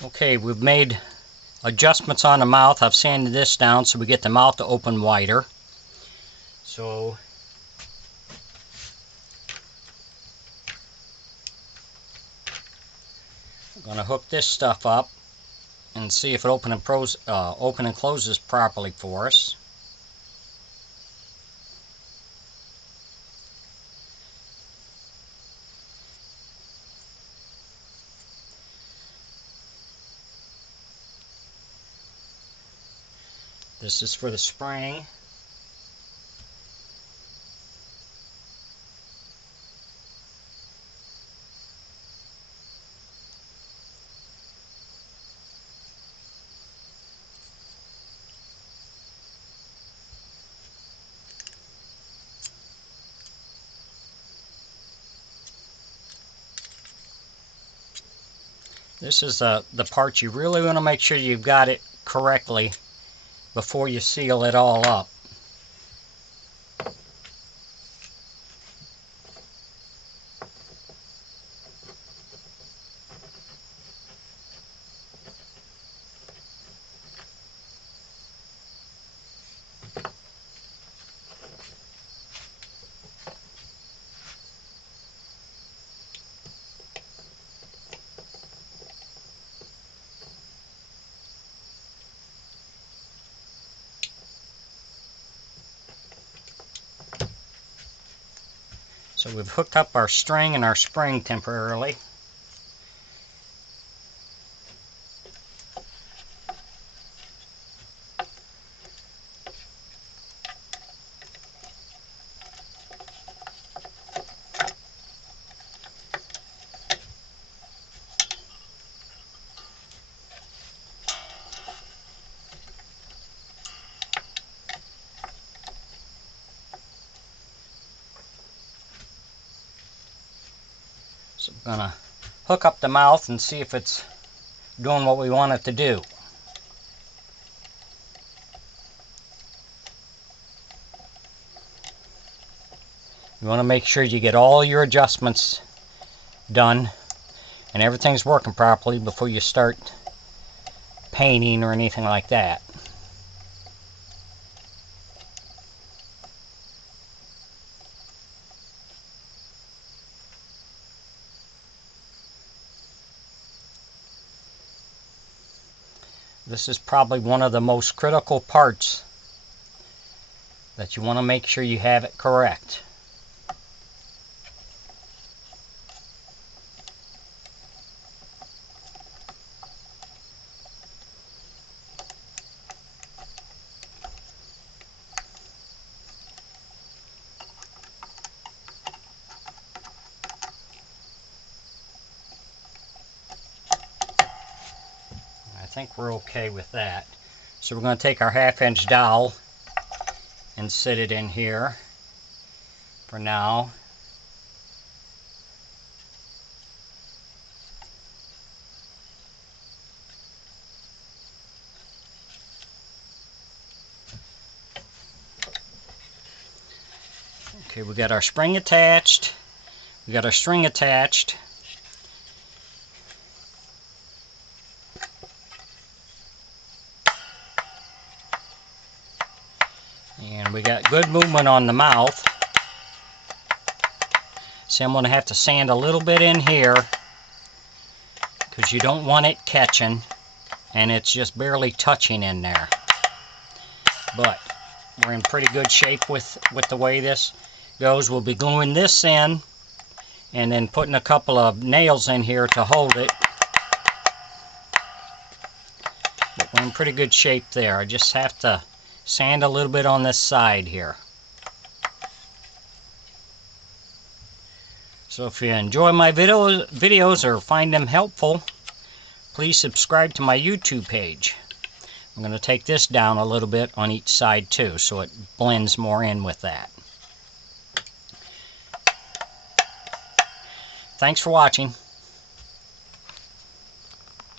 Okay, we've made adjustments on the mouth. I've sanded this down so we get the mouth to open wider. So I'm going to hook this stuff up and see if it open and closes properly for us. This is for the spring. This is the part you really want to make sure you've got it correctly before you seal it all up. So we've hooked up our string and our spring temporarily. So we're going to hook up the mouth and see if it's doing what we want it to do. You want to make sure you get all your adjustments done and everything's working properly before you start painting or anything like that. This is probably one of the most critical parts that you want to make sure you have it correct. I think we're okay with that. So we're going to take our 1/2 inch dowel and sit it in here for now. Okay, we got our spring attached. We got our string attached. And we got good movement on the mouth. See, I'm going to have to sand a little bit in here because you don't want it catching and it's just barely touching in there. But we're in pretty good shape with the way this goes. We'll be gluing this in and then putting a couple of nails in here to hold it. But we're in pretty good shape there. I just have to sand a little bit on this side here. So if you enjoy my videos or find them helpful, please subscribe to my YouTube page. I'm going to take this down a little bit on each side too, so it blends more in with that. Thanks for watching.